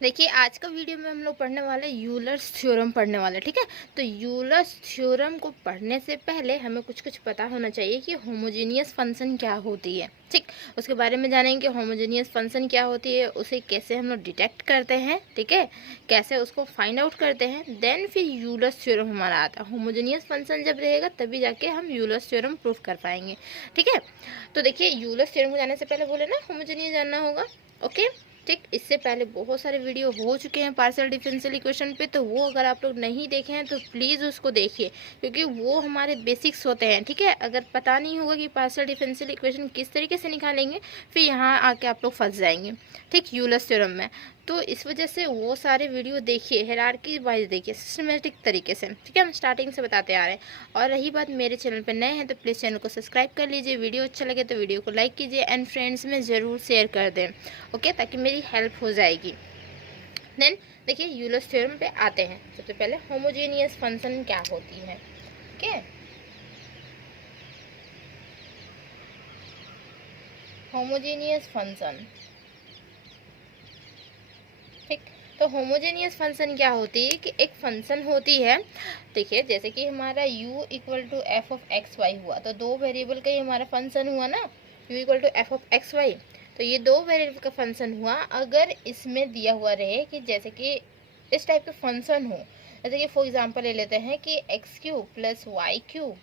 देखिए आज का वीडियो में हम लोग पढ़ने वाले यूलर्स थ्योरम पढ़ने वाले, ठीक है। तो यूलर्स थ्योरम को पढ़ने से पहले हमें कुछ कुछ पता होना चाहिए कि होमोजेनियस फंक्शन क्या होती है, ठीक। उसके बारे में जानेंगे कि होमोजेनियस फंक्शन क्या होती है, उसे कैसे हम लोग डिटेक्ट करते हैं, ठीक है, कैसे उसको फाइंड आउट करते हैं। देन फिर यूलर्स थ्योरम हमारा आता है। होमोजेनियस फंक्शन जब रहेगा तभी जाके हम यूलर्स थ्योरम प्रूफ कर पाएंगे, ठीक है। तो देखिए यूलर्स थ्योरम को जाने से पहले बोले ना होमोजेनियस जानना होगा, ओके, ठीक। इससे पहले बहुत सारे वीडियो हो चुके हैं पार्शियल डिफरेंशियल इक्वेशन पे, तो वो अगर आप लोग नहीं देखे हैं तो प्लीज़ उसको देखिए, क्योंकि वो हमारे बेसिक्स होते हैं, ठीक है। अगर पता नहीं होगा कि पार्शियल डिफरेंशियल इक्वेशन किस तरीके से निकालेंगे, फिर यहाँ आके आप लोग फंस जाएंगे, ठीक, यूलर्स थ्योरम में। तो इस वजह से वो सारे वीडियो देखिए, हायरार्की वाइज देखिए, सिस्टमेटिक तरीके से, ठीक है। हम स्टार्टिंग से बताते आ रहे हैं। और रही बात मेरे चैनल पर नए हैं तो प्लीज़ चैनल को सब्सक्राइब कर लीजिए, वीडियो अच्छा लगे तो वीडियो को लाइक कीजिए एंड फ्रेंड्स में ज़रूर शेयर कर दें, ओके, ताकि मेरी हेल्प हो जाएगी। देन देखिए यूलर्स थ्योरम पे आते हैं। सबसे पहले होमोजेनियस फंक्शन क्या होती है, ठीक है। होमोजेनियस फंक्शन, ठीक। तो होमोजेनियस फंक्शन क्या होती है कि एक फंक्शन होती है, देखिए जैसे कि हमारा u equal to F of x Y हुआ, तो दो वेरिएबल का ही हमारा फंक्शन हुआ ना, u equal to F of x Y. तो ये दो वेरिएबल का फंक्शन हुआ। अगर इसमें दिया हुआ रहे कि जैसे कि इस टाइप का फंक्शन हो, जैसे कि फॉर एग्जांपल ले लेते हैं कि x cube plus y cube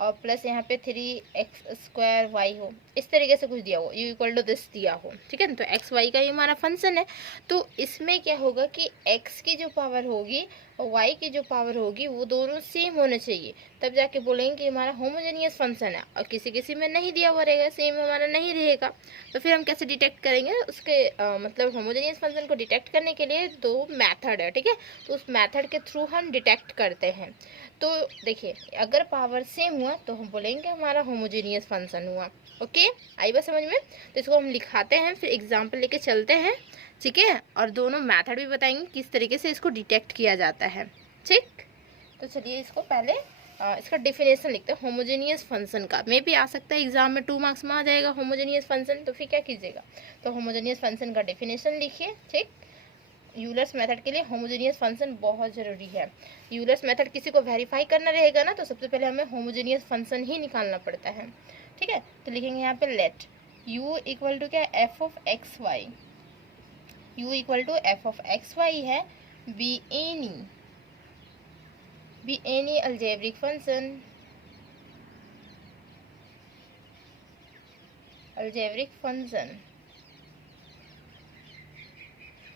और प्लस यहाँ पे 3x² वाई हो, इस तरीके से कुछ दिया हो, u इक्वल टू दिस दिया हो, ठीक है। तो एक्स वाई का ये हमारा फंक्शन है। तो इसमें क्या होगा कि x की जो पावर होगी और y की जो पावर होगी वो दोनों सेम होने चाहिए, तब जाके बोलेंगे कि हमारा होमोजेनियस फंक्शन है। और किसी किसी में नहीं दिया हुआ रहेगा, सेम हमारा नहीं रहेगा, तो फिर हम कैसे डिटेक्ट करेंगे उसके मतलब होमोजेनियस फंक्शन को डिटेक्ट करने के लिए दो मैथड है, ठीक है। तो उस मैथड के थ्रू हम डिटेक्ट करते हैं। तो देखिए अगर पावर सेम हुआ तो हम बोलेंगे हमारा होमोजेनियस फंक्शन हुआ, ओके। आई बात समझ में। तो इसको हम लिखाते हैं, फिर एग्जाम्पल लेके चलते हैं, ठीक है। और दोनों मेथड भी बताएंगे किस तरीके से इसको डिटेक्ट किया जाता है, ठीक। तो चलिए इसको पहले इसका डेफिनेशन लिखते हैं होमोजेनियस फंक्शन का। मे भी आ सकता है एग्जाम में 2 मार्क्स में आ जाएगा होमोजेनियस फंक्शन, तो फिर क्या कीजिएगा, तो होमोजेनियस फंक्शन का डेफिनेशन लिखिए, ठीक। यूलर्स मेथड के लिए होमोजेनियस फंक्शन बहुत ज़रूरी है। यूलर्स मेथड किसी को वेरीफाई करना रहेगा ना, तो सबसे पहले हमें होमोजेनियस फंक्शन ही निकालना पड़ता है, ठीक है। तो लिखेंगे यहाँ पे लेट u इक्वल टू क्या, F of x Y, u equal to F of x Y है, be any algebraic function,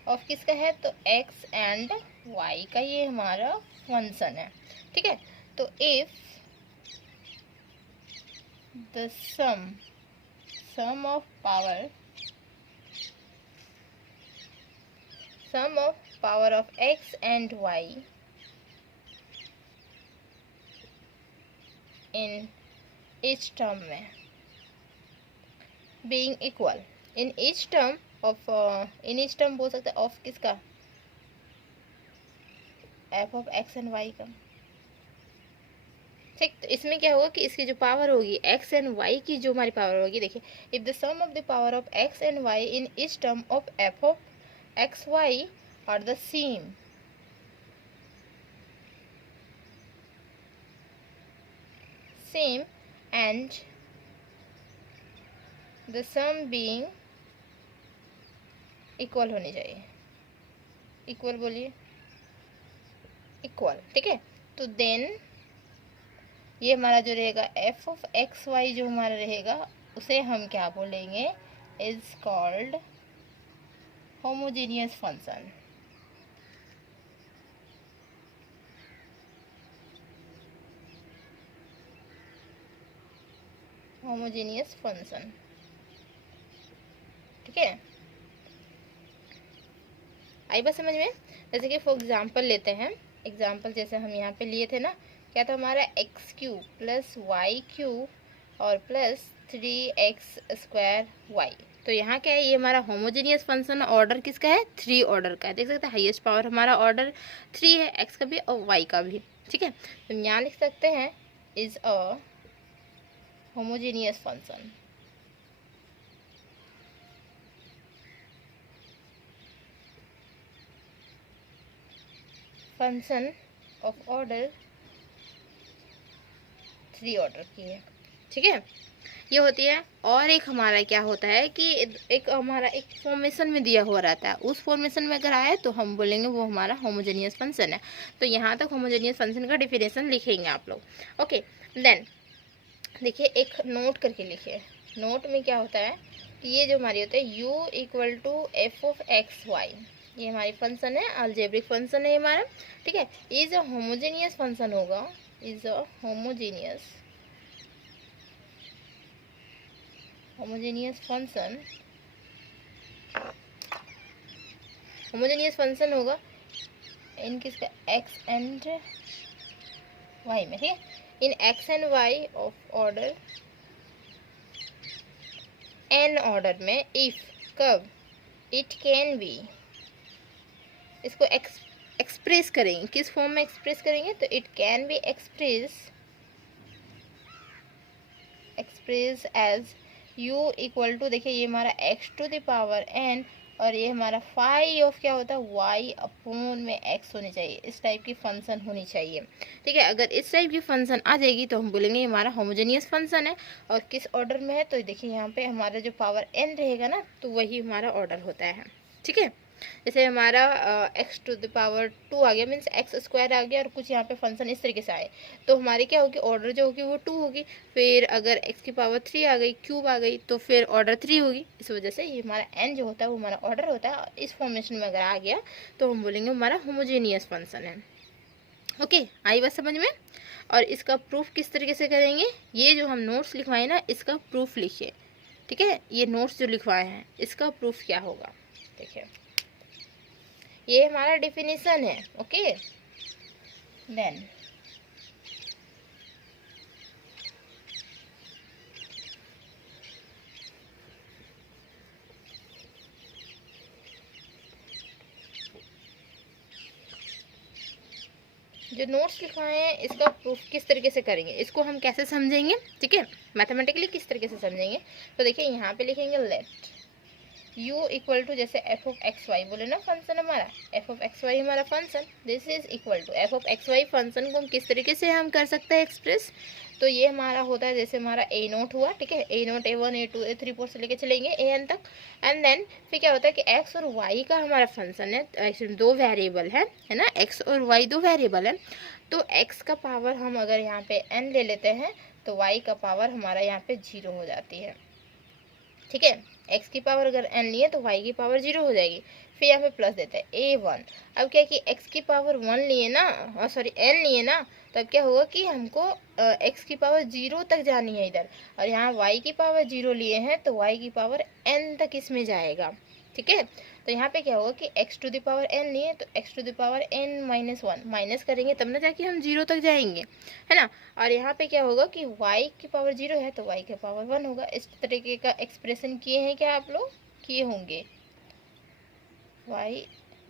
of किसका है, तो x एंड y का ये हमारा फंक्शन है, ठीक है। तो if the sum of power of x and y in each term में being equal, in each term of in each term बोल सकते हैं ऑफ किसका, F of X and Y का, ठीक। तो इसमें क्या होगा कि इसकी जो पावर होगी x एंड y की जो हमारी पावर होगी, देखिए if the sum of the power of x and y in each term of f of x y are the same and the sum being equal होनी चाहिए, equal बोलिए, equal, ठीक है। तो देन ये हमारा जो रहेगा एफ ऑफ एक्स वाई जो हमारा रहेगा उसे हम क्या बोलेंगे, is called homogeneous function, homogeneous function, ठीक है। आई बात समझ में। जैसे कि फॉर एग्जांपल लेते हैं, एग्जांपल जैसे हम यहाँ पे लिए थे ना, क्या था हमारा x cube plus y cube और प्लस 3x² वाई। तो यहाँ क्या है, ये हमारा होमोजेनियस फंक्शन ऑर्डर किसका है, 3 ऑर्डर का है, देख सकते हैं हाईएस्ट पावर हमारा ऑर्डर 3 है, एक्स का भी और वाई का भी, ठीक है। तो हम यहाँ लिख सकते हैं is a homogeneous function, function of order 3 order की है, ठीक है, ये होती है। और एक हमारा क्या होता है कि एक हमारा एक फॉर्मेशन में दिया हुआ रहता है, उस फॉर्मेशन में अगर आए तो हम बोलेंगे वो हमारा होमोजेनियस फंक्शन है। तो यहाँ तक होमोजेनियस फंक्शन का डेफिनेशन लिखेंगे आप लोग। ओके, देन देखिए एक नोट करके लिखिए। नोट में क्या होता है कि ये जो हमारी होता है u equal to F of x y, ये हमारी फंक्शन है, अलजेब्रिक फंक्शन है हमारा, ठीक है। इज अ होमोजेनियस फंक्शन होगा, is a homogeneous function, homogeneous function होगा इन किसका, एक्स एंड वाई में, ठीक है, in X and Y of order N order में, इफ कब इट कैन बी, इसको एक्सप्रेस करेंगे, किस फॉर्म में एक्सप्रेस करेंगे, तो it can be express as u equal to, देखिए ये हमारा x to the power n और ये हमारा फाई ऑफ क्या होता है y अपोन में x होनी चाहिए, इस टाइप की फंक्शन होनी चाहिए, ठीक है। अगर इस टाइप की फंक्शन आ जाएगी तो हम बोलेंगे ये हमारा होमोजेनियस फंक्शन है। और किस ऑर्डर में है, तो देखिए यहाँ पे हमारा जो पावर n रहेगा ना, तो वही हमारा ऑर्डर होता है, ठीक है। जैसे हमारा x टू द पावर 2 आ गया, मीन्स एक्स स्क्वायर आ गया, और कुछ यहाँ पे फंक्शन इस तरीके से आए, तो हमारी क्या होगी, ऑर्डर जो होगी वो 2 होगी। फिर अगर x की पावर 3 आ गई, क्यूब आ गई, तो फिर ऑर्डर 3 होगी। इस वजह से ये हमारा n जो होता है वो हमारा ऑर्डर होता है। इस फॉर्मेशन में अगर आ गया तो हम बोलेंगे हमारा होमोजेनियस फंक्शन है। ओके, आई बात समझ में। और इसका प्रूफ किस तरीके से करेंगे, ये जो हम नोट्स लिखवाए ना, इसका प्रूफ लिखिए, ठीक है। ये नोट्स जो लिखवाए हैं इसका प्रूफ क्या होगा, देखिए ये हमारा डिफिनीशन है। ओके, देन जो नोट्स लिखवाए हैं इसका प्रूफ किस तरीके से करेंगे, इसको हम कैसे समझेंगे, ठीक है, मैथमेटिकली किस तरीके से समझेंगे। तो देखिए यहाँ पे लिखेंगे लेट u इक्वल टू, जैसे एफ ऑफ एक्स वाई बोले ना फंक्शन हमारा, एफ ऑफ एक्स वाई हमारा function, this is equal to F of x y function को हम किस तरीके से हम कर सकते हैं एक्सप्रेस। तो ये हमारा होता है जैसे हमारा ए नोट हुआ, ठीक है, ए नोट A1 A2 A3 4 से लेके चलेंगे an तक। एंड देन फिर क्या होता है कि x और y का हमारा फंक्शन है, एक्चुअली 2 वेरिएबल है ना, x और y 2 वेरिएबल है। तो x का पावर हम अगर यहाँ पे n ले लेते हैं तो y का पावर हमारा यहाँ पे 0 हो जाती है, ठीक है। x की पावर अगर n लिए तो y की पावर 0 हो जाएगी। फिर यहाँ पे प्लस देते हैं a1। अब क्या कि x की पावर 1 लिए ना, सॉरी n लिए ना, तब क्या होगा कि हमको x की पावर 0 तक जानी है इधर, और यहाँ y की पावर 0 लिए हैं तो y की पावर n तक इसमें जाएगा, ठीक है। तो यहाँ पे क्या होगा कि x to the power n लिए तो x to the power n minus 1 minus करेंगे तब ना जाके हम 0 तक जाएंगे, है ना। और यहाँ पे क्या होगा कि y की पावर 0 है तो y की पावर 1 होगा। इस तरीके का एक्सप्रेशन किए हैं क्या आप लोग, किए होंगे। y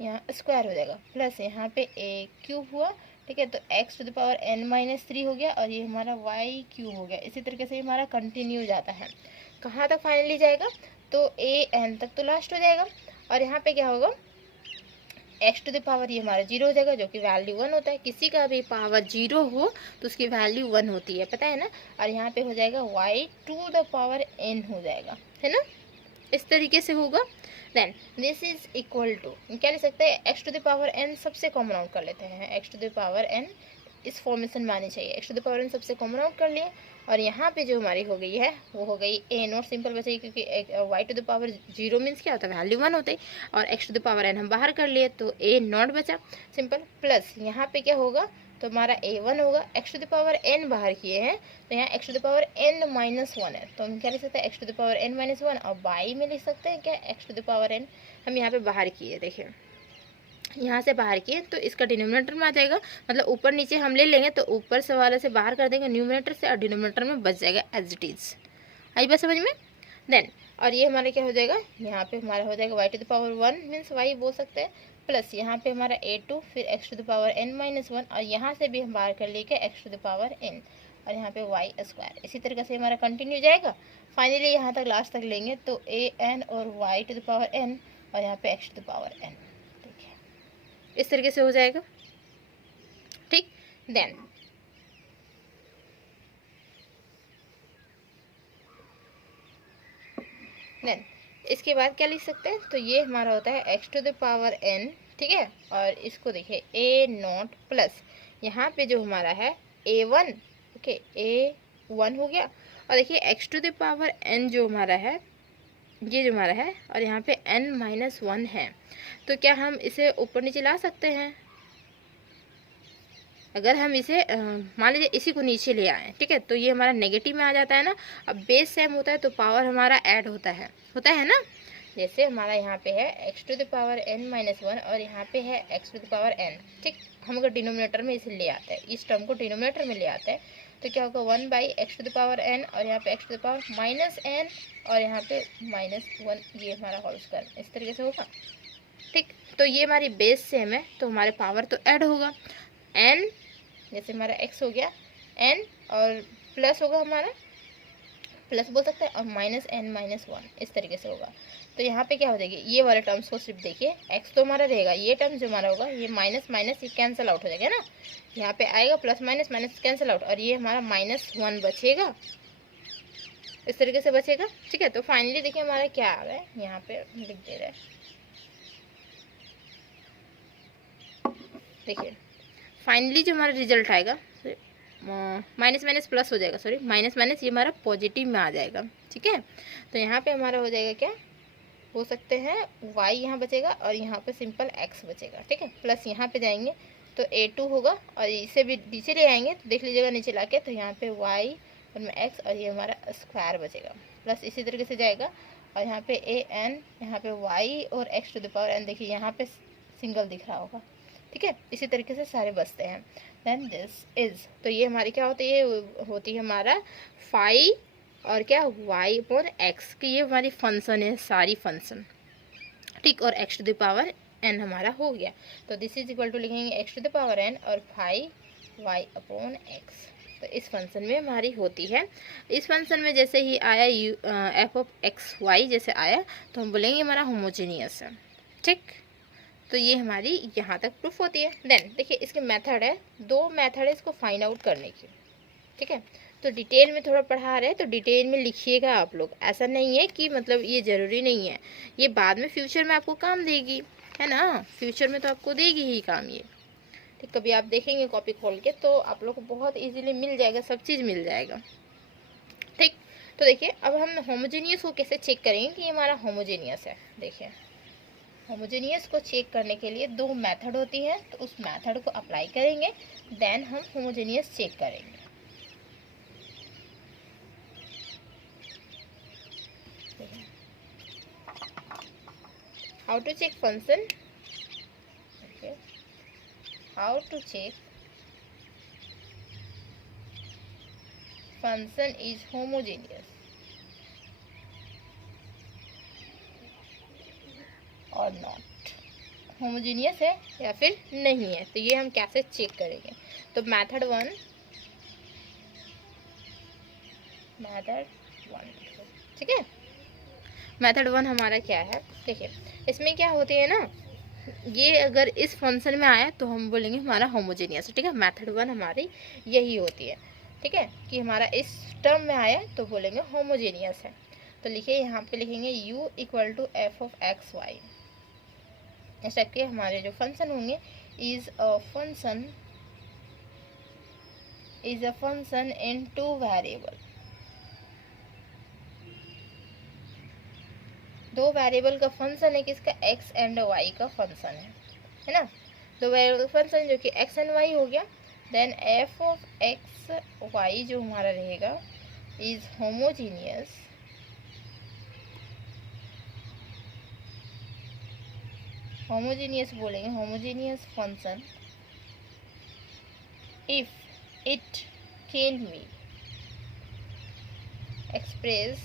यहाँ स्क्वायर हो जाएगा, प्लस यहाँ पे a क्यूब हुआ, ठीक है, तो x to the power n minus 3 हो गया, और ये हमारा y क्यूब हो गया। इसी तरीके से हमारा कंटिन्यू जाता है, कहाँ तक फाइनली जाएगा, तो a n तक तो लास्ट हो जाएगा। और यहाँ पे क्या होगा, x टू द पावर ये हमारा 0 हो जाएगा, जो कि वैल्यू 1 होता है। किसी का भी पावर 0 हो तो उसकी वैल्यू 1 होती है, पता है ना। और यहाँ पे हो जाएगा y to the power n हो जाएगा, है ना, इस तरीके से होगा। Then this is equal to, क्या लिख सकते हैं, x to the power n सबसे कॉमन आउट कर लेते हैं, x to the power n इस फॉर्मेशन में आनी चाहिए। x to the power n सबसे कॉमन आउट कर लिए, और यहाँ पे जो हमारी हो गई है वो हो गई a नॉट, सिंपल वैसे ही, क्योंकि y to the power 0 means क्या होता है, वैल्यू 1 होता है, और x to the power n हम बाहर कर लिए तो a नॉट बचा, सिंपल। प्लस यहाँ पे क्या होगा, तो हमारा a1 होगा, x to the power n बाहर किए हैं तो यहाँ x to the power n minus 1 है, तो हम क्या लिख सकते हैं, x to the power n minus 1, और y में लिख सकते हैं क्या, x to the power n हम यहाँ पे बाहर किए, देखिए यहाँ से बाहर किए तो इसका डिनोमिनेटर में आ जाएगा, मतलब ऊपर नीचे हम ले लेंगे तो ऊपर से वाले से बाहर कर देंगे न्यूमिनेटर से, और डिनोमिनेटर में बच जाएगा एज इट इज। आई बात समझ में। देन और ये हमारा क्या हो जाएगा, यहाँ पे हमारा हो जाएगा y to the power 1 means y बोल सकते हैं, प्लस यहाँ पे हमारा a2, फिर x to the power n minus 1, और यहाँ से भी हम बाहर कर लेके x to the power n, और यहाँ पे y स्क्वायर। इसी तरीके से हमारा कंटिन्यू जाएगा, फाइनली यहाँ तक लास्ट तक लेंगे तो a n और y to the power n, और यहाँ पे x to the power n, इस तरीके से हो जाएगा। देन इसके बाद क्या लिख सकते हैं, तो ये हमारा होता है x to the power n, ठीक है। और इसको देखिए a0 प्लस यहाँ पे जो हमारा है a1, ओके, a1 हो गया। और देखिए x to the power n जो हमारा है, ये जो हमारा है, और यहाँ पे n-1 है। तो क्या हम इसे ऊपर नीचे ला सकते हैं? अगर हम इसे मान लीजिए इसी को नीचे ले आए, ठीक है, तो ये हमारा नेगेटिव में आ जाता है ना। अब बेस सेम होता है तो पावर हमारा ऐड होता है ना। जैसे हमारा यहाँ पे है x to the power n-1 और यहाँ पे है x to the power n, ठीक। हम अगर डिनोमिनेटर में इसे ले आते हैं, इस टर्म को डिनोमिनेटर में ले आते हैं, तो क्या होगा 1/x to the power n और यहाँ पे x to the power -n और यहाँ पे -1, ये हमारा होल स्क्वायर इस तरीके से होगा, ठीक। तो ये हमारी बेस सेम है तो हमारे पावर तो ऐड होगा। n जैसे हमारा x हो गया n और प्लस होगा हमारा, प्लस बोल सकते हैं, और -n-1 इस तरीके से होगा। तो यहाँ पे क्या हो जाएगी, ये वाले टर्म्स को सिर्फ देखिए, x तो हमारा रहेगा, ये टर्म जो हमारा होगा ये माइनस माइनस ये कैंसिल आउट हो जाएगा ना। यहाँ पे आएगा plus minus minus cancel out और ये हमारा -1 बचेगा, इस तरीके से बचेगा, ठीक है। तो फाइनली देखिए हमारा क्या आ रहा है, यहाँ पे लिख दे रहा है, देखिए फाइनली जो हमारा रिजल्ट आएगा माइनस माइनस प्लस हो जाएगा, सॉरी माइनस माइनस ये हमारा पॉजिटिव में आ जाएगा, ठीक है। तो यहाँ पे हमारा हो जाएगा क्या, हो सकते हैं y यहाँ बचेगा और यहाँ पे सिंपल x बचेगा, ठीक है। प्लस यहाँ पे जाएंगे तो a2 होगा और इसे भी नीचे ले आएंगे तो देख लीजिएगा नीचे लाके, तो यहाँ पे y और में x और ये हमारा स्क्वायर बचेगा, प्लस इसी तरीके से जाएगा और यहाँ पे an, यहाँ पे y और x to the power n, देखिए यहाँ पे सिंगल दिख रहा होगा, ठीक है। इसी तरीके से सारे बचते हैं। देन दिस इज, तो ये हमारी क्या होती है, होती है हमारा फाई और क्या y अपॉन x, की ये हमारी फंक्शन है, सारी फंक्शन, ठीक। और x to the power n हमारा हो गया, तो दिस इज इक्वल टू लिखेंगे x to the power n और फाई y अपॉन x। तो इस फंक्शन में हमारी होती है। इस फंक्शन में जैसे ही आया f ऑफ एक्स वाई जैसे आया तो हम बोलेंगे हमारा होमोजेनियस है, ठीक। तो ये हमारी यहाँ तक प्रूफ होती है। देन देखिए इसके मेथड है, दो मेथड है इसको फाइंड आउट करने की, ठीक है। तो डिटेल में थोड़ा पढ़ा रहे हैं तो डिटेल में लिखिएगा आप लोग, ऐसा नहीं है कि मतलब ये ज़रूरी नहीं है, ये बाद में फ्यूचर में आपको काम देगी, है ना, फ्यूचर में तो आपको देगी ही काम ये, ठीक। कभी आप देखेंगे कॉपी खोल के तो आप लोग को बहुत इजीली मिल जाएगा, सब चीज़ मिल जाएगा, ठीक। तो देखिए अब हम होमोजेनियस को कैसे चेक करेंगे कि ये हमारा होमोजेनियस है। देखिए होमोजेनियस को चेक करने के लिए दो मेथड होती है, तो उस मेथड को अप्लाई करेंगे, देन हम होमोजेनियस चेक करेंगे। How to check function, how to check function is homogeneous और नॉट, होमोजेनियस है या फिर नहीं है, तो ये हम कैसे चेक करेंगे। तो मेथड वन, ठीक है। मेथड वन हमारा क्या है, देखिए इसमें क्या होती है ना, ये अगर इस फंक्शन में आया तो हम बोलेंगे हमारा होमोजेनियस है, ठीक है। मेथड वन हमारी यही होती है, ठीक है, कि हमारा इस टर्म में आया तो बोलेंगे होमोजेनियस है। तो लिखिए यहाँ पे लिखेंगे u equal to F of x y, इस टाइप के हमारे जो फंक्शन होंगे, is a function in two variable, दो वेरिएबल का फंक्शन है, किसका, x एंड y का फंक्शन है ना। दो वेरिएबल फंक्शन जो कि x एंड y हो गया, then f of x y जो हमारा रहेगा इज होमोजीनियस बोलेंगे homogeneous function if it can be express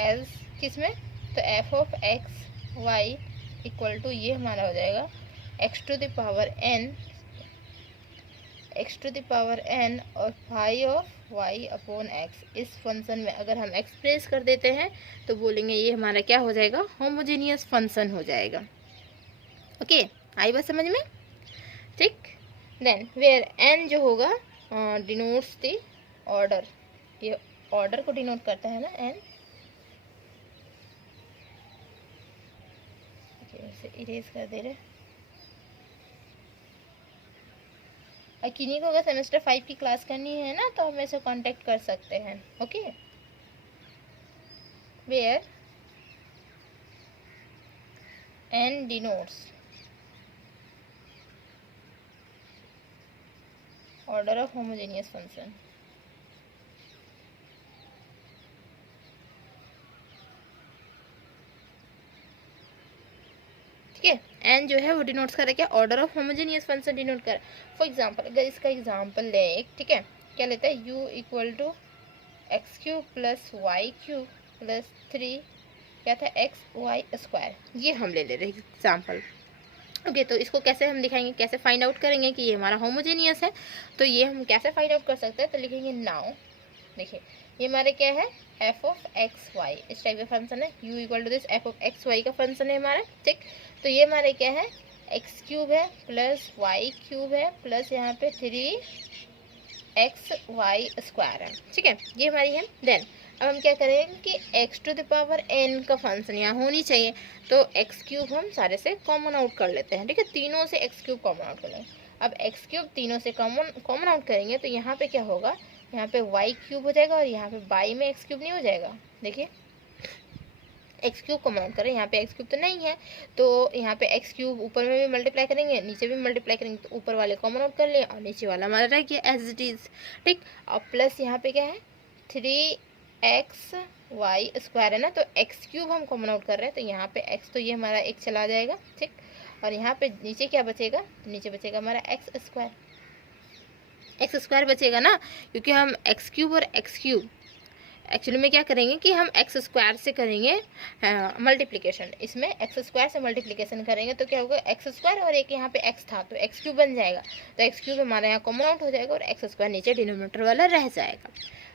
as किसमें, तो f of x y equal to ये हमारा हो जाएगा x to the power n और phi of y upon x। इस फंक्शन में अगर हम एक्सप्रेस कर देते हैं तो बोलेंगे ये हमारा क्या हो जाएगा, होमोजेनियस फंक्शन हो जाएगा। ओके, आई बात समझ में। ठीक। देन वेयर एन जो होगा डिनोट्स द ऑर्डर, ये ऑर्डर को डिनोट करता है ना एन। इरेज कर दे रहे। और किन्हीं को अगर सेमेस्टर 5 की क्लास करनी है ना तो हम ऐसे कांटेक्ट कर सकते हैं। Okay, where n denotes order of homogeneous function. ठीक है, एन जो है वो डिनोट्स कर क्या, order of homogeneous function denote कर। फॉर एग्जांपल अगर इसका एग्जांपल ले, ठीक है, क्या लेता है, u equal to x cube plus y cube plus 3 क्या था एक्स वाई स्क्वायर, ये हम ले रहे एग्जाम्पल। ओके, तो इसको कैसे हम दिखाएंगे, कैसे फाइंड आउट करेंगे कि ये हमारा होमोजेनियस है। तो ये हम कैसे फाइंड आउट कर सकते हैं, तो लिखेंगे नाउ, देखिए ये हमारे क्या है, एफ ऑफ एक्स वाई, इस टाइप का फंक्शन है, u equal to this f of x y का फंक्शन है हमारा। ठीक, तो ये हमारे क्या है, एक्स क्यूब है प्लस वाई क्यूब है प्लस यहाँ पे 3 एक्स वाई स्क्वायर है। ठीक है, ये हमारी है। देन अब हम क्या करेंगे कि x to the power n का फंक्शन यहाँ होनी चाहिए, तो x क्यूब हम सारे से कॉमन आउट कर लेते हैं। ठीक है, तीनों से x क्यूब कॉमन आउट कर लेंगे। अब x क्यूब तीनों से कॉमन आउट करेंगे तो यहाँ पे क्या होगा, यहाँ पे y क्यूब हो जाएगा और यहाँ पे y में x क्यूब नहीं हो जाएगा। देखिए एक्स क्यूब कॉमन आउट करें, यहाँ पे एक्स क्यूब तो नहीं है, तो यहाँ पे एक्स क्यूब ऊपर में भी मल्टीप्लाई करेंगे नीचे भी मल्टीप्लाई करेंगे, तो ऊपर वाले कॉमन आउट कर लिए और नीचे वाला हमारा रह गया एज इट इज। ठीक, और प्लस यहाँ पे क्या है 3x वाई स्क्वायर है ना, तो एक्स क्यूब हम कॉमन आउट कर रहे हैं, तो यहाँ पे x तो ये हमारा एक चला जाएगा। ठीक, और यहाँ पे नीचे क्या बचेगा, नीचे बचेगा हमारा एक्स स्क्वायर बचेगा ना, क्योंकि हम एक्स क्यूब और एक्स क्यूब एक्चुअली में क्या करेंगे कि हम एक्स स्क्वायर से करेंगे मल्टीप्लिकेशन, इसमें एक्स स्क्वायर से मल्टीप्लिकेशन करेंगे तो क्या होगा, एक्स स्क्वायर और एक यहाँ पे एक्स था तो एक्स क्यूब बन जाएगा, तो एक्स क्यूब हमारे यहाँ कॉमन आउट हो जाएगा और एक्स स्क्वायर नीचे डिनोमिनेटर वाला रह जाएगा।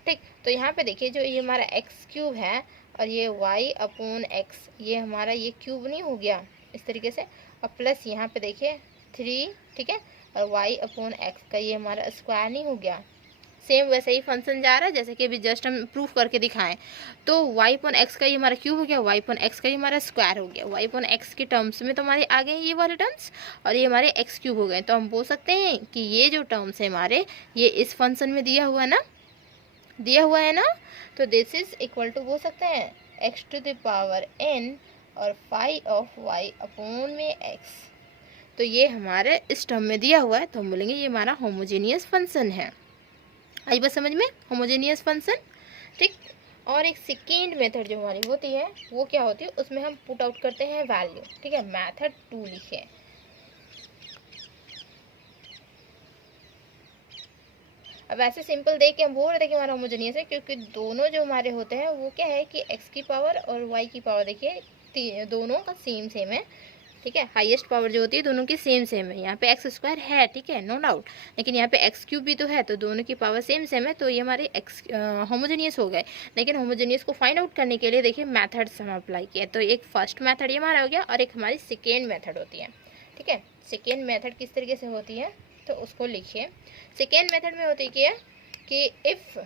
ठीक, तो यहाँ पे देखिए जो ये हमारा एक्स क्यूब है और ये वाई अपॉन एक्स, ये हमारा ये क्यूब नहीं हो गया इस तरीके से, और प्लस यहाँ पे देखिए 3, ठीक है, और वाई अपॉन एक्स का ये हमारा स्क्वायर नहीं हो गया। सेम वैसे ही फंक्शन जा रहा है जैसे कि अभी जस्ट हम प्रूफ करके दिखाएं, तो y पॉन एक्स का ये हमारा क्यूब हो गया, y पॉन एक्स का ये हमारा स्क्वायर हो गया, y पॉन एक्स के टर्म्स में तो हमारे आ गए ये वाले टर्म्स और ये हमारे एक्स क्यूब हो गए, तो हम बोल सकते हैं कि ये जो टर्म्स है हमारे ये इस फंक्शन में दिया हुआ है ना, तो दिस इज इक्वल टू बोल सकते हैं x to the power n और फाई ऑफ y अपॉन में x, तो ये हमारे इस टर्म में दिया हुआ है, तो हम बोलेंगे ये हमारा होमोजेनियस फंक्शन है। आई बात समझ में, होमोजेनियस फंक्शन। ठीक, और एक सेकेंड मेथड जो हमारी होती है वो क्या होती है, उसमें हम पुट आउट करते हैं वैल्यू। ठीक है, मेथड 2 लिखे, अब ऐसे सिंपल देख के हम बोल रहे थे कि हमारा होमोजेनियस है, क्योंकि दोनों जो हमारे होते हैं वो क्या है कि x की पावर और y की पावर देखिए दोनों का सेम है। ठीक है, हाईएस्ट पावर जो होती है दोनों की सेम है, यहाँ पे एक्स स्क्वायर है, ठीक है, नो डाउट, लेकिन यहाँ पे एक्स क्यूब भी तो है, तो दोनों की पावर सेम है, तो ये हमारे एक्स होमोजेनियस हो गए। लेकिन होमोजेनियस को फाइंड आउट करने के लिए देखिए मेथड्स हम अप्लाई किए, तो एक फर्स्ट मेथड ये हमारा हो गया और एक हमारी सेकेंड मेथड होती है। ठीक है, सेकेंड मेथड किस तरीके से होती है तो उसको लिखिए। सेकेंड मेथड में होती क्या है कि if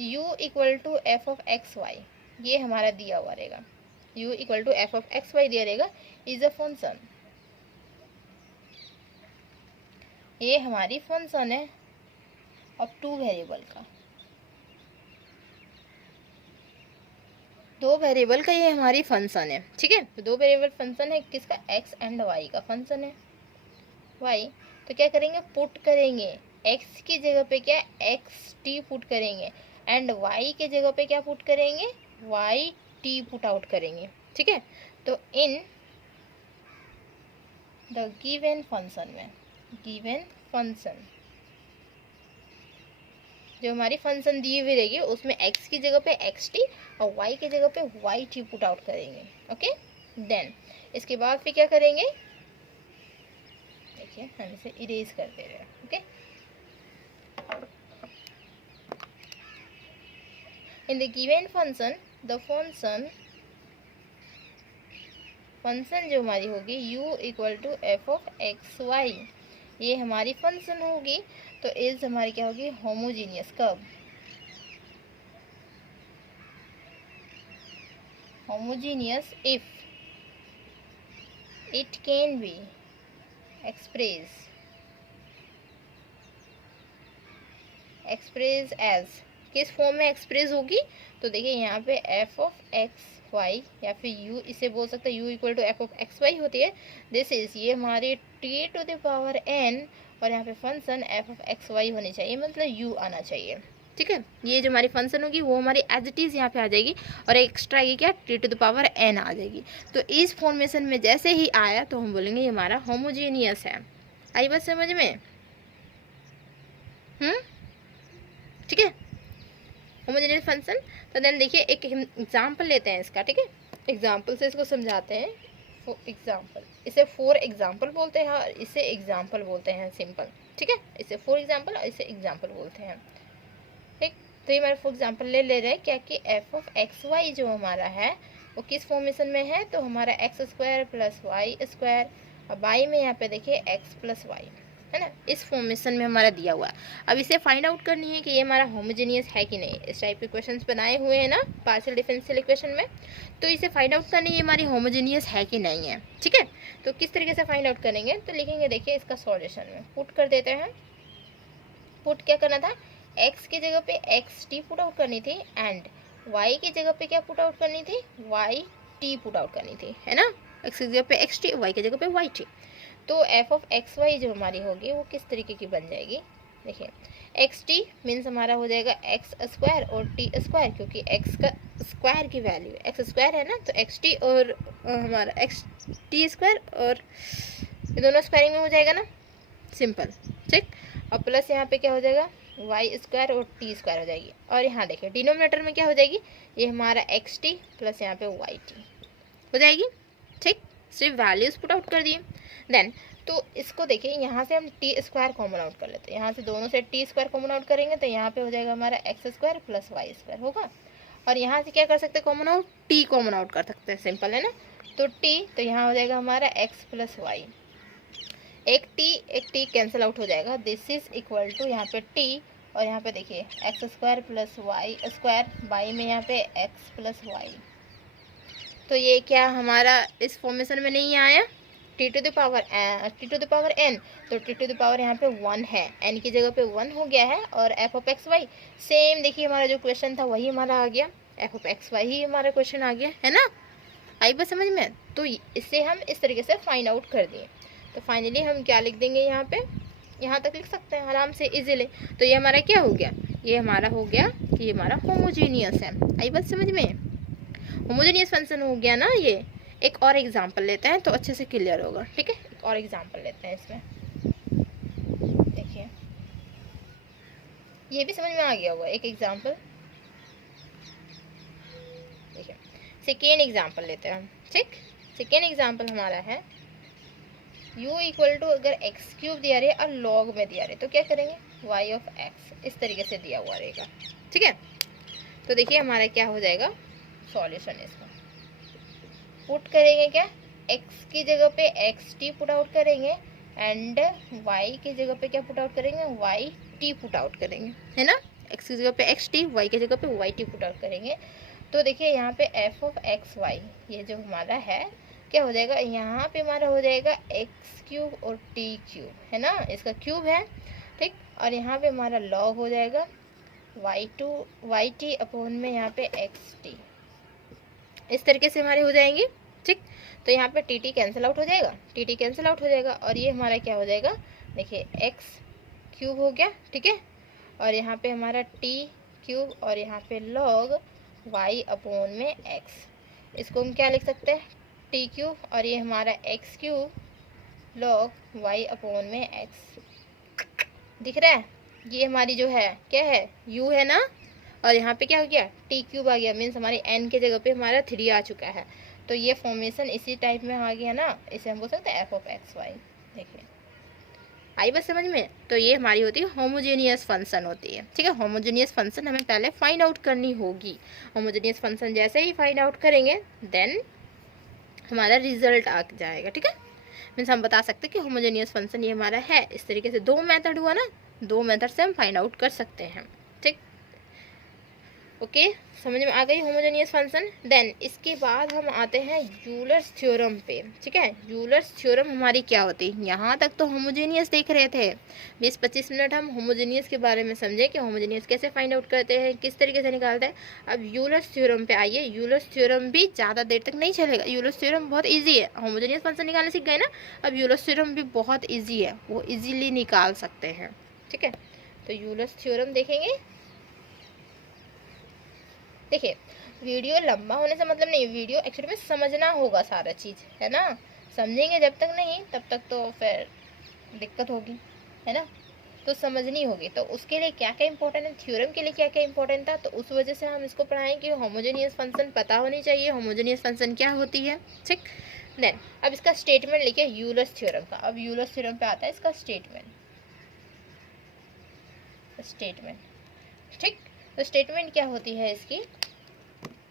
u equal to F of x y, ये हमारा दिया हुआ रहेगा, u equal to F of x y दिया रहेगा, इज अ फंक्शन, ये हमारी फंक्शन है ऑफ 2 वेरिएबल का, 2 वेरिएबल का ये हमारी फंक्शन है। ठीक है, तो 2 वेरिएबल फंक्शन है किसका, x एंड y का फंक्शन है y, तो क्या करेंगे पुट करेंगे x की जगह पे क्या एक्स टी पुट करेंगे एंड y के जगह पे क्या पुट करेंगे वाई टी पुट आउट करेंगे। ठीक है, तो इन द गिवन फंक्शन में, गिवन फंक्शन जो हमारी फंक्शन दी हुई रहेगी उसमें x की जगह पे एक्स टी और y की जगह पे वाई टी पुट आउट करेंगे। ओके, देन इसके बाद फिर क्या करेंगे, देखिए हम इसे इरेज कर दे रहे हैं। Okay, in the given function the function function जो हमारी होगी u equal to F of x y, ये हमारी फंक्शन होगी। तो इज हमारी क्या होगी, होमोजीनियस। कब? Homogeneous if it can be express as, किस फॉर्म में एक्सप्रेस होगी? तो देखिए यहाँ पे एफ ऑफ एक्स वाई या फिर u, इसे बोल सकते हैं u equal to F of x y होती है। दिस इज, ये हमारी t to the power n, और यहाँ पे function f of x y होनी चाहिए, मतलब u आना चाहिए। ठीक है, ये जो हमारी फंक्शन होगी वो हमारी एज इट इज़ यहाँ पे आ जाएगी, और एक्स्ट्रा ये क्या, t to the power n आ जाएगी। तो इस फॉर्मेशन में जैसे ही आया तो हम बोलेंगे ये हमारा होमोजीनियस है। आई बात समझ में? ठीक है, होमोजेनियस फंक्शन। तो देन देखिए एक एग्जांपल लेते हैं इसका। ठीक है, एग्जांपल से इसको समझाते हैं। एग्जांपल, इसे फॉर एग्जांपल बोलते हैं और इसे एग्जांपल बोलते हैं, सिंपल। ठीक है, इसे फॉर एग्जांपल और इसे एग्जांपल बोलते हैं। ठीक, तो ये हमारे फॉर एग्जांपल ले रहे हैं क्या कि एफ ऑफ एक्स वाई जो हमारा है वो किस फॉर्मेशन में है, तो हमारा x square plus y square, और वाई में यहाँ पे देखिए एक्स प्लस वाई, है ना, इस फॉर्मेशन में हमारा दिया हुआ है। अब इसे फाइंड आउट करनी है कि ये हमारा होमोजेनियस है कि नहीं। इस टाइप के क्वेश्चंस बनाए हुए हैं ना पार्शियल डिफरेंशियल इक्वेशन में, तो इसे फाइंड आउट करनी है हमारी होमोजेनियस है कि नहीं है। ठीक है, तो किस तरीके से फाइंड आउट करेंगे, तो लिखेंगे देखिए इसका सॉल्यूशन में पुट कर देते हैं। पुट क्या करना था, x की जगह पे एक्स टी पुट आउट करनी थी, एंड y की जगह पे क्या पुट आउट करनी थी, वाई टी पुट आउट करनी थी, है ना। x की जगह पे एक्स टी, y की जगह पे वाई टी। तो एफ ऑफ एक्स वाई जो हमारी होगी वो किस तरीके की बन जाएगी, देखिए एक्स टी मीन्स हमारा हो जाएगा एक्स स्क्वायर और टी स्क्वायर, क्योंकि एक्स का स्क्वायर की वैल्यू एक्स स्क्वायर है ना, तो एक्स टी और हमारा एक्स टी स्क्वायर, और ये दोनों स्क्वायरिंग में हो जाएगा ना, सिंपल। ठीक, और प्लस यहाँ पे क्या हो जाएगा, वाई स्क्वायर और टी स्क्वायर हो जाएगी, और यहाँ देखिए डिनोमिनेटर में क्या हो जाएगी, ये हमारा एक्स टी प्लस यहाँ पे वाई टी हो जाएगी। ठीक, सिर्फ वैल्यूज पुट आउट कर दिए। देन तो इसको देखिए यहाँ से हम टी स्क्वायर कॉमन आउट कर लेते हैं, यहाँ से दोनों से टी स्क्वायर कॉमन आउट करेंगे तो यहाँ पे हो जाएगा हमारा x square plus y square होगा, और यहाँ से क्या कर सकते हैं common out, t common out कर सकते हैं, सिंपल है ना। तो टी, तो यहाँ हो जाएगा हमारा एक्स प्लस वाई, एक टी कैंसिल आउट हो जाएगा, दिस इज इक्वल टू यहाँ पे टी, और यहाँ पे देखिए x square plus y square, y में यहाँ पे एक्स प्लस वाई। तो ये क्या हमारा इस फॉर्मेशन में नहीं आया, t to the power n, तो टी टू द पावर यहाँ पे 1 है, एन की जगह पे 1 हो गया है, और f of x y same देखिए हमारा जो क्वेश्चन था वही हमारा आ गया, एफ ऑफ एक्स वाई ही हमारा क्वेश्चन आ गया, है ना। आई बात समझ में? तो इससे हम इस तरीके से फाइंड आउट कर दिए। तो फाइनली हम क्या लिख देंगे यहाँ पे, यहाँ तक लिख सकते हैं आराम से इजीली। तो ये हमारा क्या हो गया, ये हमारा हो गया कि ये हमारा होमोजीनियस है। आई बात समझ में? होमोजेनियस फंक्शन हो गया ना ये। एक और एग्जांपल लेते हैं तो अच्छे से क्लियर होगा। ठीक है, एक और एग्जांपल लेते हैं इसमें, देखिए ये भी समझ में आ गया होगा। एक एग्जांपल देखिए, सेकेंड एग्जांपल लेते हैं हम। ठीक, सेकेंड एग्जांपल हमारा है u इक्वल टू, अगर एक्स क्यूब दिया रहे और लॉग में दिया रहे तो क्या करेंगे, y ऑफ एक्स इस तरीके से दिया हुआ रहेगा। ठीक है, तो देखिए हमारा क्या हो जाएगा सॉल्यूशन, इसका पुट करेंगे क्या, x की जगह पे एक्स टी पुट आउट करेंगे, एंड y की जगह पे क्या पुट आउट करेंगे, वाई टी पुट आउट करेंगे, है ना। x की जगह पे एक्स टी, वाई की जगह पे वाई टी पुट आउट करेंगे। तो देखिए यहाँ पे एफ ऑफ एक्स वाई ये जो हमारा है क्या हो जाएगा, यहाँ पे हमारा हो जाएगा एक्स क्यूब और टी क्यूब, है ना, इसका क्यूब है। ठीक, और यहाँ पे हमारा लॉग हो जाएगा वाई टी अपॉन में यहाँ पे एक्स टी, इस तरीके से हमारे हो जाएंगे। ठीक, तो यहाँ पे टी टी कैंसिल आउट हो जाएगा, टी टी कैंसिल आउट हो जाएगा, और ये हमारा क्या हो जाएगा, देखिए एक्स क्यूब हो गया। ठीक है, और यहाँ पे हमारा टी क्यूब, और यहाँ पे लॉग वाई अपॉन में एक्स, इसको हम क्या लिख सकते हैं, टी क्यूब, और ये हमारा x cube log y upon में एक्स। दिख रहा है, ये हमारी जो है क्या है, यू है ना, और यहाँ पे क्या हो गया, टी क्यूब आ गया, मीन्स हमारी एन के जगह पे हमारा 3 आ चुका है। तो ये फॉर्मेशन इसी टाइप में आ गया ना, इसे हम बोल सकते हैं एफ ऑफ एक्स वाई। देखिए आई बस समझ में? तो ये हमारी होती है होमोजेनियस फंक्शन होती है। ठीक है, होमोजेनियस फंक्शन हमें पहले फाइंड आउट करनी होगी। होमोजेनियस फंक्शन जैसे ही फाइंड आउट करेंगे देन हमारा रिजल्ट आ जाएगा। ठीक है, मीन्स हम बता सकते हैं कि होमोजेनियस फंक्शन ये हमारा है। इस तरीके से 2 मेथड हुआ ना, 2 मेथड से हम फाइंड आउट कर सकते हैं। ठीक, ओके, समझ में आ गई होमोजेनियस फंक्शन। देन इसके बाद हम आते हैं यूलर्स थ्योरम पे। ठीक है, यूलर्स थ्योरम हमारी क्या होती है। यहाँ तक तो होमोजेनियस देख रहे थे, 20-25 मिनट हम होमोजेनियस के बारे में समझे कि होमोजेनियस कैसे फाइंड आउट करते हैं, किस तरीके से निकालते हैं। अब यूलर्स थ्योरम पे आइए। यूलर्स थ्योरम भी ज़्यादा देर तक नहीं चलेगा। यूलर्स थ्योरम बहुत ईजी है, होमोजेनियस फंक्शन निकालने सीख गए ना, अब यूलर्स थ्योरम भी बहुत ईजी है, वो ईजिली निकाल सकते हैं। ठीक है, तो यूलर्स थ्योरम देखेंगे। देखिए, वीडियो लंबा होने से मतलब नहीं, वीडियो एक्चुअली में समझना होगा सारा चीज़, है ना। समझेंगे जब तक नहीं तब तक तो फिर दिक्कत होगी, है ना। तो समझनी होगी, तो उसके लिए क्या क्या इंपॉर्टेंट है, थ्योरम के लिए क्या क्या इंपॉर्टेंट था, तो उस वजह से हम इसको पढ़ाएं कि होमोजेनियस फंक्शन पता होनी चाहिए, होमोजेनियस फंक्शन क्या होती है। ठीक, देन अब इसका स्टेटमेंट लिखिए यूलर्स थ्योरम का। अब यूलर्स थ्योरम पे आता है इसका स्टेटमेंट। ठीक, तो स्टेटमेंट क्या होती है इसकी,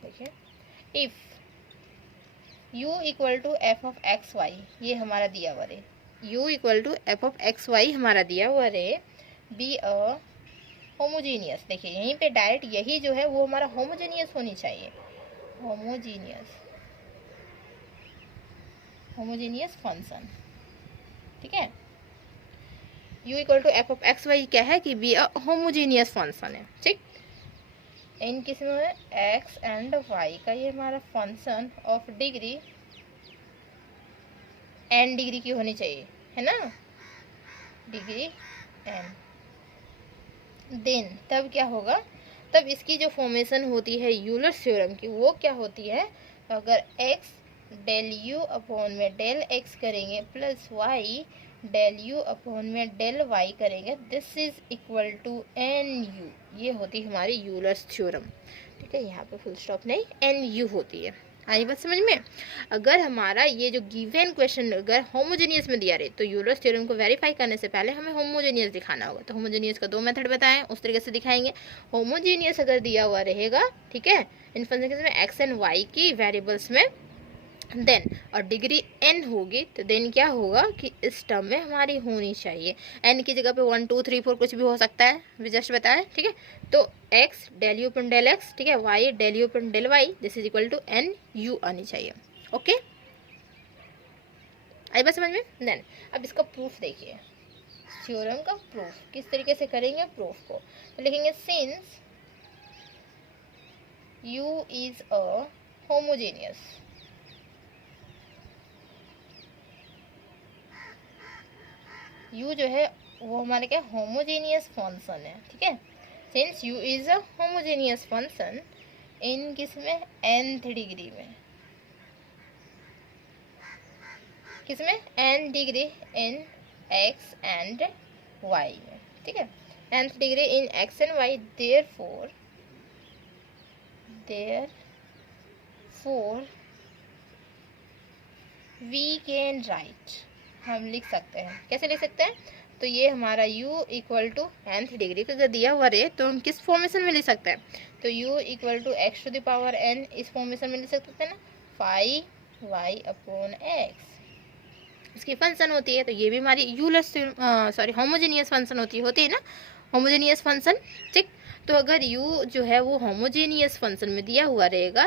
देखिए, if u equal to F of x y, ये हमारा दिया हुआ रे, u equal to F of x y हमारा दिया हुआ रे, बी अ होमोजीनियस। देखिए यहीं पे डायरेक्ट यही जो है वो हमारा होमोजीनियस होनी चाहिए, होमोजीनियस फंक्शन। ठीक है, u equal to F of x y क्या है कि बी अ होमोजीनियस फंक्शन है। ठीक, इन किसमें है, एक्स एंड वाई का ये हमारा function of degree n degree की होनी चाहिए, है ना, डिग्री एन। देन तब क्या होगा, तब इसकी जो फॉर्मेशन होती है यूलर्स थ्योरम की, वो क्या होती है, तो अगर x डेल यू अपॉन में डेल x करेंगे plus y del u upon में डेल y करेंगे, this is equal to n u. ये होती है हमारी यूलर्स थ्योरम। ठीक है, यहाँ पे फुल स्टॉप नहीं, एन यू होती है। आई बात समझ में। अगर हमारा ये जो गिवन क्वेश्चन अगर होमोजेनियस में दिया रहे, तो यूलर्स थ्योरम को वेरीफाई करने से पहले हमें होमोजेनियस दिखाना होगा। तो होमोजेनियस का 2 मेथड बताएं, उस तरीके से दिखाएंगे। होमोजेनियस अगर दिया हुआ रहेगा, ठीक है, इन फंक्शन में एक्स एंड वाई की वेरिएबल्स में, देन और डिग्री एन होगी, तो देन क्या होगा कि इस टर्म में हमारी होनी चाहिए, एन की जगह पे 1 2 3 4 कुछ भी हो सकता है, भी जस्ट बताया। ठीक है, तो x del u upon del x, ठीक है, y del u upon del y, this is equal to n u आनी चाहिए। ओके, आई बात समझ में। देन अब इसका प्रूफ देखिए, थ्योरम का प्रूफ किस तरीके से करेंगे प्रूफ को, तो लिखेंगे since you is a homogeneous, u जो है वो हमारे क्या होमोजेनियस फंक्शन है। ठीक है, since u is a homogeneous function in किसमें, nth डिग्री में, किसमें, n degree in x and y में। ठीक है, nth degree in x and y, therefore we can write, हम लिख सकते हैं। कैसे लिख सकते हैं, तो ये हमारा u इक्वल टू nth डिग्री का अगर दिया हुआ रहे तो हम किस फॉर्मेशन में लिख सकते हैं, तो u equal to x to the power n, इस फॉर्मेशन में लिख सकते हैं ना, फाइव वाई अपॉन एक्स इसकी फंक्शन होती है। तो ये भी हमारी यूलर्स होमोजेनियस फंक्शन होती है ना, होमोजेनियस फंक्शन। ठीक, तो अगर u जो है वो होमोजेनियस फंक्शन में दिया हुआ रहेगा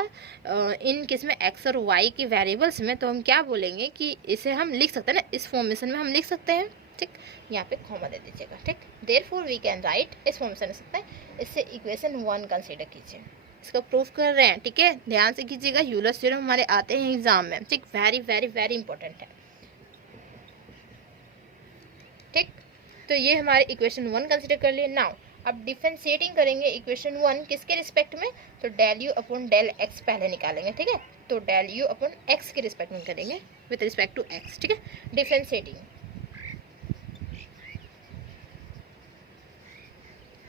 इन किसमें x और y की वेरिएबल्स में, तो हम क्या बोलेंगे कि इसे हम लिख सकते हैं ना, इस फॉर्मेशन में हम लिख सकते हैं। ठीक, यहाँ पे कॉमा दे दीजिएगा। ठीक, देयरफॉर वी कैन राइट, इस फॉर्मेशन में सकते हैं। इससे इक्वेशन 1 कंसीडर कीजिए, इसका प्रूफ कर रहे हैं। ठीक है, ध्यान से कीजिएगा, यूलर्स थ्योरम हमारे आते हैं एग्जाम में। ठीक, वेरी वेरी वेरी इंपॉर्टेंट है। ठीक, तो ये हमारे इक्वेशन 1 कंसीडर कर लिए। नाउ अब डिफरेंशिएटिंग करेंगे इक्वेशन 1 किसके रिस्पेक्ट में, तो del u upon del x पहले निकालेंगे। ठीक है, तो डेल यू अपॉन एक्स के रिस्पेक्ट में करेंगे विद रिस्पेक्ट टू एक्स। ठीक है,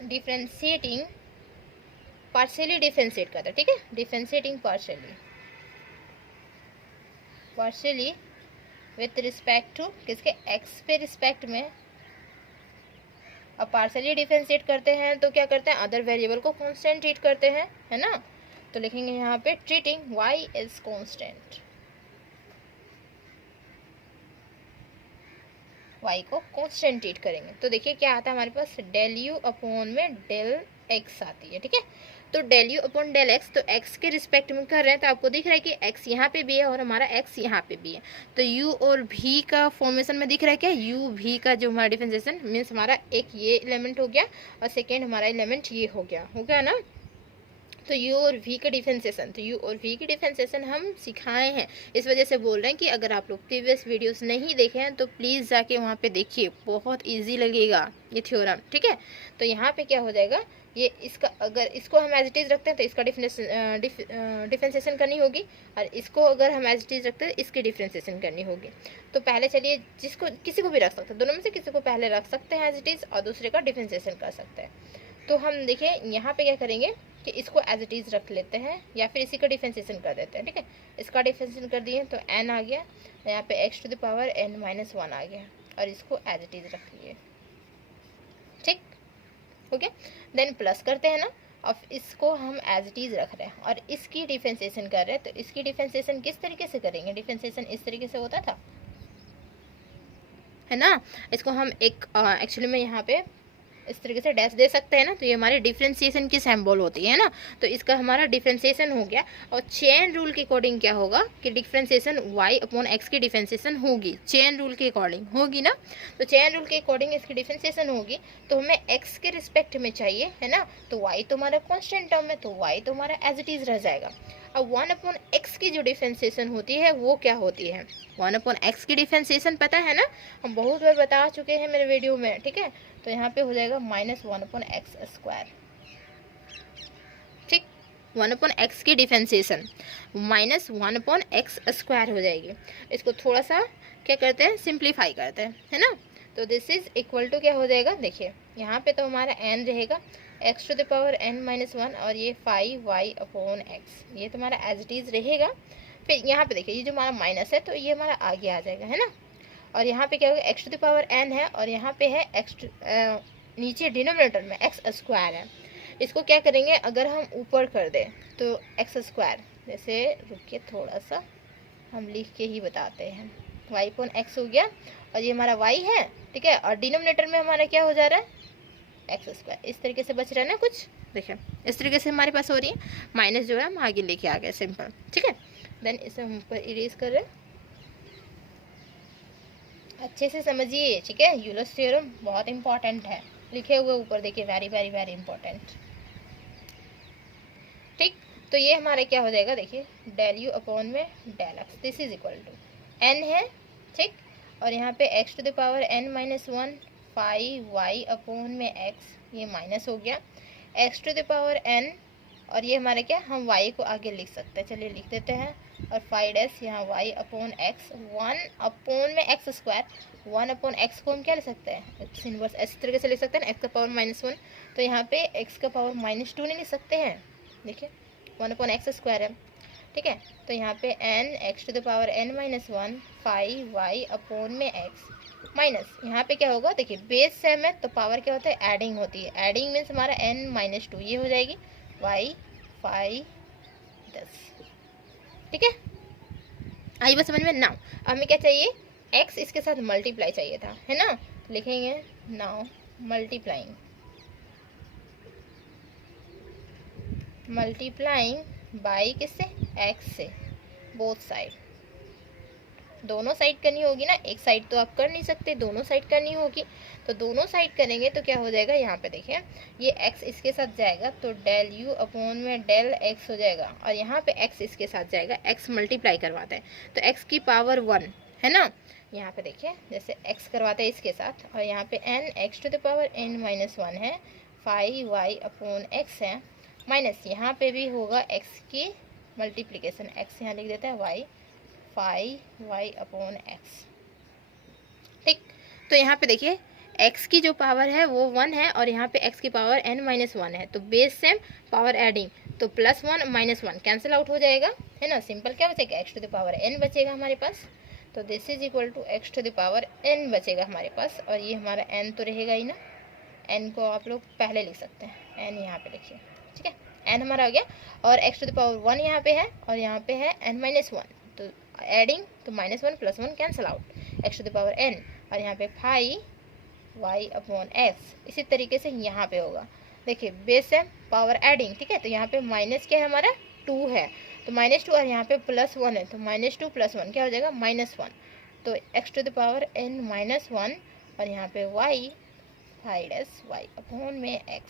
डिफरेंशिएटिंग पार्शियली डिफरेंशिएट करते हैं। ठीक है, differentiating partially with respect to किसके, एक्स पे रिस्पेक्ट में। अब पार्शियली डिफरेंशिएट करते हैं तो क्या करते हैं, अदर वेरिएबल को कांस्टेंट ट्रीट करते हैं, है ना। तो लिखेंगे यहाँ पे treating y is constant, y को कांस्टेंट ट्रीट करेंगे। तो देखिए क्या आता है हमारे पास, डेल यू अपॉन में डेल x आती है, ठीक है। तो del u upon del x, तो x के रिस्पेक्ट में कर रहे हैं तो आपको दिख रहा है कि x यहाँ पे भी है और हमारा x यहाँ पे भी है। तो u और v का फॉर्मेशन में दिख रहा है क्या, u v का जो हमारा डिफरेंशिएशन मीन्स हमारा एक ये एलिमेंट हो गया और सेकेंड हमारा एलिमेंट ये हो गया ना। तो u और v का डिफरेंशिएशन, तो u और v की डिफरेंशिएशन हम सिखाए हैं, इस वजह से बोल रहे हैं कि अगर आप लोग प्रीवियस वीडियोस नहीं देखे हैं तो प्लीज़ जाके वहाँ पे देखिए, बहुत इजी लगेगा ये थ्योरम, ठीक है। तो यहाँ पे क्या हो जाएगा, ये इसका अगर इसको हम एज इट इज़ रखते हैं तो इसका डिफरेंशिएशन करनी होगी, और इसको अगर हम एज इट इज़ रखते हैं इसकी डिफरेंशिएशन करनी होगी। तो पहले चलिए जिसको किसी को भी रख सकते हैं, दोनों में से किसी को पहले रख सकते हैं एज इट इज़ और दूसरे का डिफरेंशिएशन कर सकते हैं। तो हम देखिए यहाँ पे क्या करेंगे कि इसको एज इट इज़ रख लेते हैं या फिर इसी का डिफरेंशिएशन कर देते हैं, ठीक है। इसका डिफरेंशिएशन कर दिए तो n आ गया, यहाँ पे x to the power n-1 आ गया और इसको एज इट इज़ रख लिए, ठीक हो गया। देन प्लस करते हैं ना, अब इसको हम एज इट इज़ रख रहे हैं और इसकी डिफरेंशिएशन कर रहे हैं। तो इसकी डिफरेंशिएशन किस तरीके से करेंगे, डिफरेंशिएशन इस तरीके से होता था, है ना। इसको हम एक एक्चुअली में यहाँ पे इस तरीके से डैश दे सकते हैं ना, तो ये हमारी डिफरेंशिएशन की सिंबल होती है ना। तो इसका हमारा डिफरेंशिएशन हो गया। और चेन रूल के अकॉर्डिंग क्या होगा कि डिफरेंशिएशन y अपॉन x की डिफरेंशिएशन होगी, चेन रूल के अकॉर्डिंग होगी ना। तो चेन रूल के अकॉर्डिंग इसकी डिफरेंशिएशन होगी, तो हमें x के रिस्पेक्ट में चाहिए, है ना। तो y तो हमारा कॉन्स्टेंट टर्म है, तो y तो हमारा एज इट इज रह जाएगा। अब 1 अपॉन x की जो डिफरेंशिएशन होती है वो क्या होती है, 1 अपॉन x की डिफरेंशिएशन पता है ना, हम बहुत बार बता चुके हैं मेरे वीडियो में, ठीक है। तो यहाँ पे हो जाएगा -1 अपॉन एक्स स्क्वायर, ठीक। 1 अपॉन एक्स की डिफरेंशिएशन -1 अपॉन एक्स स्क्वायर हो जाएगी। इसको थोड़ा सा क्या करते हैं, सिंप्लीफाई करते हैं, है ना। तो दिस इज इक्वल टू क्या हो जाएगा, देखिए यहाँ पे तो हमारा n रहेगा x to the power n-1 और ये 5y अपॉन एक्स, ये तुम्हारा एज इट इज रहेगा। फिर यहाँ पे देखिए ये जो हमारा माइनस है तो ये हमारा आगे आ जाएगा, है ना। और यहाँ पे क्या होगा, x to the power n है और यहाँ पे है नीचे डिनोमिनेटर में x स्क्वायर है। इसको क्या करेंगे, अगर हम ऊपर कर दें तो x स्क्वायर, जैसे रुकिए थोड़ा सा हम लिख के ही बताते हैं, y अपॉन x हो गया और ये हमारा y है, ठीक है। और डिनोमिनेटर में हमारा क्या हो जा रहा है, एक्स स्क्वायर, इस तरीके से बच रहा है ना कुछ, देखिए इस तरीके से हमारे पास हो रही है। माइनस जो है हम आगे लेके आ गए, सिंपल, ठीक है। देन इसे हम ऊपर इरेज कर रहे हैं, अच्छे से समझिए, ठीक है। यूलर्स थ्योरम बहुत इंपॉर्टेंट है, लिखे हुए ऊपर देखिए, वेरी वेरी वेरी इंपॉर्टेंट, ठीक। तो ये हमारा क्या हो जाएगा, देखिए डेल यू अपॉन में del x, this is equal to n है, ठीक। और यहाँ पे x to the power n-1 5y upon में x, ये माइनस हो गया x to the power n, और ये हमारे क्या, हम y को आगे लिख सकते हैं, चलिए लिख देते हैं। और 5 यहाँ y अपॉन एक्स, 1 अपॉन में एक्स स्क्वायर, 1 अपॉन एक्स को हम क्या लिख सकते हैं, एक्स इनवर्स, इस तरीके से लिख सकते हैं, एक्स का पावर -1। तो यहाँ पे एक्स का पावर -2 नहीं लिख सकते हैं, देखिए 1 अपॉन एक्स स्क्वायर है, ठीक है। तो यहाँ पे n x to the power n-1 5y upon में x माइनस, यहाँ पे क्या होगा, देखिए बेस सेम है तो पावर क्या होता है, एडिंग होती है। एडिंग मीन्स हमारा n-2, ये हो जाएगी y 5 10, ठीक है। आई बात समझ में। नाउ हमें क्या चाहिए, x इसके साथ मल्टीप्लाई चाहिए था, है ना। लिखेंगे नाउ मल्टीप्लाइंग बाई किससे, x से, बोथ साइड, दोनों साइड करनी होगी ना, एक साइड तो आप कर नहीं सकते, दोनों साइड करनी होगी। तो दोनों साइड करेंगे तो क्या हो जाएगा, यहाँ पे देखिए ये x इसके साथ जाएगा तो डेल u अपॉन में डेल x हो जाएगा, और यहाँ पे x इसके साथ जाएगा, x मल्टीप्लाई करवाते हैं तो x की पावर 1, है ना। यहाँ पे देखिए जैसे x करवाते हैं इसके साथ, और यहाँ पे n x to the power n-1 है, 5y अपॉन x है, माइनस यहाँ पे भी होगा x की मल्टीप्लीकेशन, x यहाँ लिख देते हैं y 5y अपॉन एक्स, ठीक। तो यहाँ पे देखिए x की जो पावर है वो 1 है और यहाँ पे x की पावर n-1 है, तो बेस सेम पावर एडिंग, तो +1 -1 कैंसिल आउट हो जाएगा, है ना। सिंपल क्या बचेगा, x to the power n बचेगा हमारे पास। तो this is equal to x to the power n बचेगा हमारे पास, और ये हमारा n तो रहेगा ही ना, n को आप लोग पहले लिख सकते हैं, n यहाँ पे लिखिए, ठीक है। n हमारा आ गया और x टू द पावर 1 यहाँ पे है और यहाँ पे है n-1, तो एडिंग तो -1 + 1 cancel out, x to the power n और यहाँ पे फाइव वाई अपॉन एक्स। इसी तरीके से यहाँ पे होगा, देखिए बेस है पावर एडिंग, ठीक है। तो यहाँ पे माइनस क्या है हमारा 2 है, तो -2 और यहाँ पे +1 है, तो -2 + 1 क्या हो जाएगा -1। तो x to the power n -1 और यहाँ पे y 5y अपॉन में x,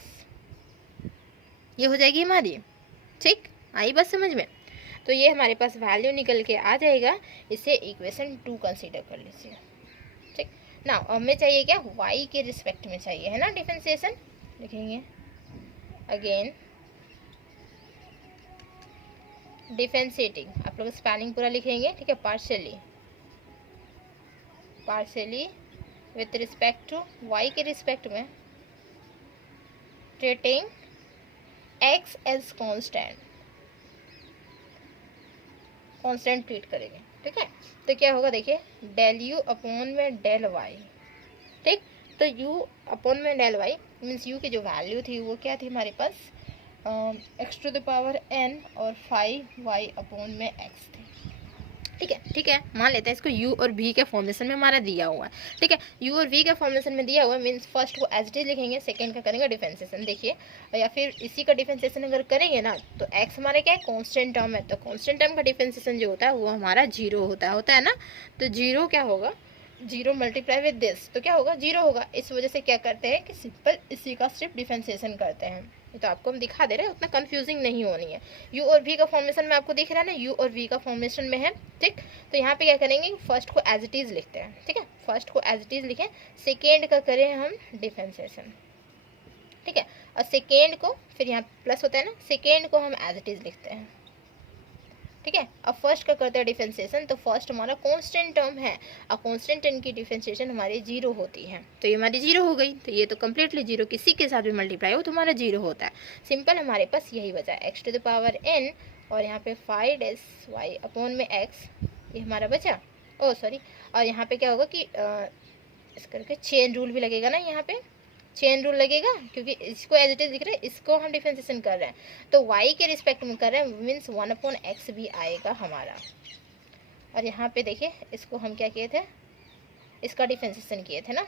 ये हो जाएगी हमारी, ठीक। आई बात समझ में। तो ये हमारे पास वैल्यू निकल के आ जाएगा, इसे इक्वेशन 2 कंसीडर कर लीजिए, ठीक ना। हमें चाहिए क्या, y के रिस्पेक्ट में चाहिए, है ना डिफरेंशिएशन। लिखेंगे अगेन डिफरेंशिएटिंग, आप लोग स्पेलिंग पूरा लिखेंगे, ठीक है। Partially with respect to y के रिस्पेक्ट में, treating x as constant treat करेंगे, ठीक है। तो क्या होगा देखिए, डेल u अपॉन में डेल y, ठीक। तो u अपॉन में डेल y मीन्स u की जो वैल्यू थी वो क्या थी हमारे पास, x to the power n और 5y अपॉन में x थी, ठीक है। मान लेते हैं इसको u और v के फॉर्मेशन में हमारा दिया हुआ है, ठीक है। u और v के फॉर्मेशन में दिया हुआ है मीन्स फर्स्ट को एज इट इज लिखेंगे, सेकंड का करेंगे डिफरेंशिएशन, देखिए। या फिर इसी का डिफरेंशिएशन अगर करेंगे ना, तो x हमारा क्या है, कांस्टेंट टर्म है, तो कांस्टेंट टर्म का डिफरेंशिएशन जो होता है वो हमारा 0 होता है ना। तो 0 क्या होगा, 0 मल्टीप्लाई विद दिस, तो क्या होगा 0 होगा। इस वजह से क्या करते हैं कि सिंपल इसी का सिर्फ डिफरेंशिएशन करते हैं। ये तो आपको हम दिखा दे रहे हैं, उतना कंफ्यूजिंग नहीं होनी है। u और v का फॉर्मेशन में आपको दिख रहा है ना, u और v का फॉर्मेशन में है, ठीक। तो यहाँ पे क्या करेंगे, फर्स्ट को एज इट इज लिखते हैं, ठीक है। फर्स्ट को एज इट इज लिखें, सेकेंड का करें हम डिफरेंशिएशन, ठीक है। और सेकेंड को फिर यहाँ प्लस होता है ना, सेकेंड को हम एज इट इज लिखते हैं, ठीक है। अब फर्स्ट का करते हैं डिफरेंशिएशन, तो फर्स्ट हमारा कांस्टेंट टर्म है और कांस्टेंट टर्म की डिफरेंशिएशन हमारी 0 होती है, तो ये हमारी 0 हो गई। तो ये तो कम्प्लीटली 0, किसी के साथ भी मल्टीप्लाई हो तो हमारा 0 होता है। सिंपल हमारे पास यही बचा है, x to the power n और यहाँ पे 5y अपॉन में x, ये हमारा बचा। ओ सॉरी, और यहाँ पे क्या होगा कि इस करके चेन रूल भी लगेगा ना, यहाँ पे चेन रूल लगेगा, क्योंकि इसको एज इट इज लिख रहे हैं, इसको हम डिफरेंशिएशन कर रहे हैं, तो y के रिस्पेक्ट में कर रहे हैं मीन्स 1/x भी आएगा हमारा। और यहाँ पे देखिए इसको हम क्या किए थे, इसका डिफरेंशिएशन किए थे ना,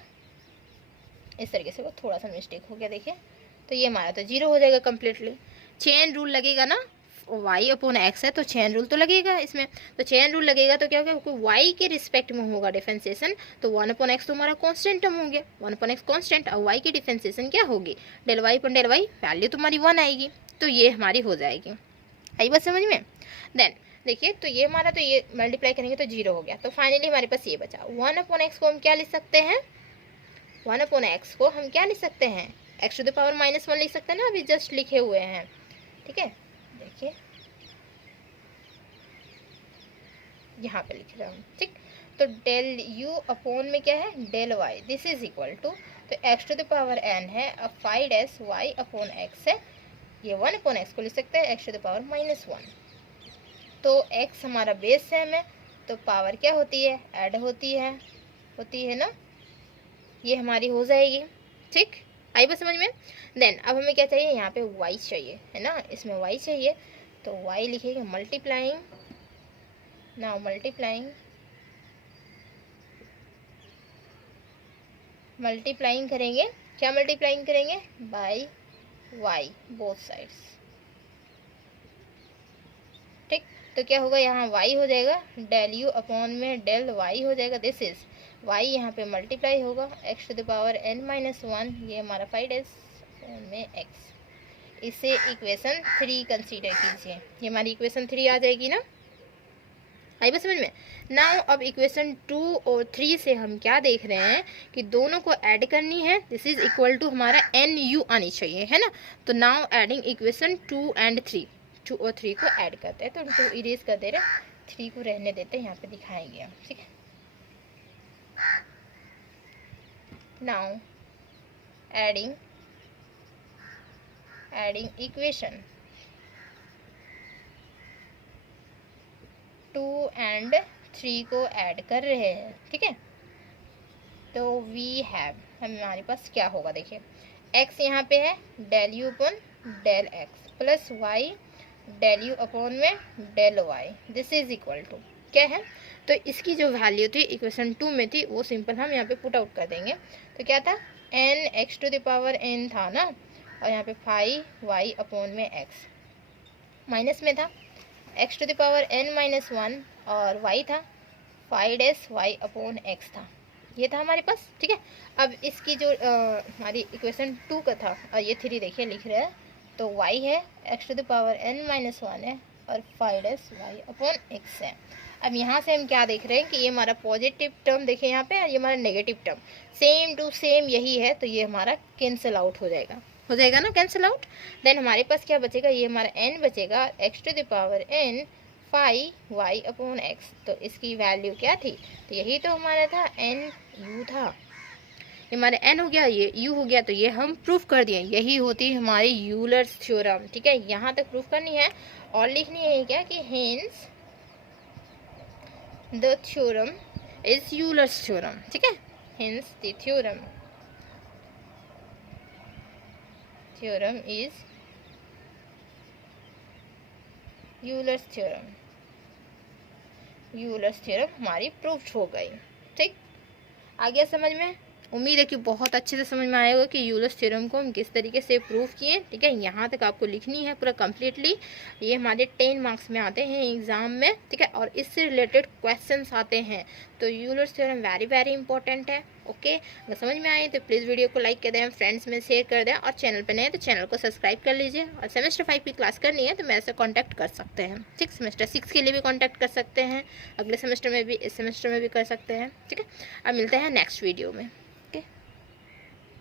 इस तरीके से, वो थोड़ा सा मिस्टेक हो गया, देखिए। तो ये हमारा तो 0 हो जाएगा कम्प्लीटली। चेन रूल लगेगा ना, y अपॉन x है तो चेन रूल तो लगेगा इसमें, तो चेन रूल लगेगा तो क्या होगा, क्योंकि y के रिस्पेक्ट में होगा डिफरेंशिएशन, तो 1/x तो हमारा कांस्टेंट टर्म हो गया, 1/x कांस्टेंट, और y की डिफरेंशिएशन क्या होगी, del y upon del y, value तुम्हारी 1 आएगी, तो ये हमारी हो जाएगी। आई बात समझ में। देन देखिए, तो ये हमारा, तो ये मल्टीप्लाई करेंगे तो 0 हो गया, तो फाइनली हमारे पास ये बचा 1/x को हम क्या लिख सकते हैं, 1/x को हम क्या लिख सकते हैं, x टू द पावर -1 लिख सकते हैं ना, अभी जस्ट लिखे हुए हैं, ठीक है। देखिए यहाँ पे लिख रहा हूँ, ठीक। तो डेल u अपॉन में क्या है, del y, this is equal to, तो x to the power n है, अब 5y अपॉन x है, ये 1/x को लिख सकते हैं x टू द पावर -1। तो x हमारा बेस है में, तो पावर क्या होती है, ऐड होती है ना, ये हमारी हो जाएगी, ठीक। आई बात समझ में। देन अब हमें क्या चाहिए, यहाँ पे y चाहिए, है ना, इसमें y चाहिए, तो y लिखेंगे मल्टीप्लाइंग, नाउ मल्टीप्लाइंग करेंगे, क्या मल्टीप्लाइंग करेंगे, बाय y बोथ साइड्स, ठीक। तो क्या होगा, यहाँ y हो जाएगा, डेल u अपॉन में डेल y हो जाएगा, दिस इज y यहाँ पे मल्टीप्लाई होगा, x to the power n-1, ये हमारा 5s में x। इसे इक्वेशन 3 कंसीडर कीजिए, ये हमारी इक्वेशन 3 आ जाएगी ना, आई बात समझ में। नाउ अब इक्वेशन 2 और 3 से हम क्या देख रहे हैं कि दोनों को ऐड करनी है, दिस इज इक्वल टू हमारा nu आनी चाहिए, है ना। तो नाउ एडिंग इक्वेशन 2 एंड 3, 2 और 3 को ऐड करते हैं, तो 2 इरेज कर दे रहे, 3 को रहने देते हैं, यहाँ पे दिखाएंगे हम, ठीक है। नाउ एडिंग इक्वेशन 2 एंड 3 को ऐड कर रहे हैं, ठीक है। तो वी हैव, हमारे पास क्या होगा, देखिए x यहाँ पे है, del u upon del x plus y del u upon में del y, this is equal to क्या है, तो इसकी जो वैल्यू थी इक्वेशन 2 में थी वो सिंपल हम यहाँ पे पुट आउट कर देंगे। तो क्या था, n x⁴n था ना, और यहाँ पे 5y में x माइनस में था, x⁴n-1 और y था 5y/x था, ये था हमारे पास। ठीक है, अब इसकी जो हमारी इक्वेशन 2 का था, और ये 3 देखिए लिख रहे हैं, तो y है, x⁴n-1 है और 5y/x है। अब यहाँ से हम क्या देख रहे हैं कि ये हमारा पॉजिटिव टर्म देखें यहाँ पे, और ये हमारा negative term same to same यही है, तो ये हमारा कैंसिल आउट हो जाएगा ना, कैंसिल आउट। देन हमारे पास क्या बचेगा, ये हमारा n बचेगा, x⁴n 5y/x। तो इसकी वैल्यू क्या थी, तो यही तो हमारा था n u था, ये हमारा n हो गया, ये u हो गया, तो ये हम प्रूफ कर दिए, यही होती है हमारी यूलर्स थ्योरम। ठीक है, यहाँ तक प्रूफ करनी है और लिखनी है क्या कि hence the theorem is Euler's theorem. ठीक है, hence the theorem is Euler's theorem हमारी प्रूफ हो गई। ठीक, आ गया समझ में? उम्मीद है कि बहुत अच्छे से समझ में आएगा कि यूलर्स थ्योरम को हम किस तरीके से प्रूफ किए। ठीक है, यहाँ तक आपको लिखनी है पूरा कम्प्लीटली, ये हमारे 10 मार्क्स में आते हैं एग्जाम में। ठीक है, और इससे रिलेटेड क्वेश्चंस आते हैं, तो Euler's theorem very very important है। ओके, अगर समझ में आए तो प्लीज़ वीडियो को लाइक कर दें, फ्रेंड्स में शेयर कर दें, और चैनल पर नए तो चैनल को सब्सक्राइब कर लीजिए। और सेमेस्टर 5 की क्लास करनी है तो मेरे से कॉन्टैक्ट कर सकते हैं। ठीक, सेमेस्टर 6 के लिए भी कॉन्टैक्ट कर सकते हैं, अगले सेमेस्टर में भी, इस सेमेस्टर में भी कर सकते हैं। ठीक है, अब मिलते हैं नेक्स्ट वीडियो में।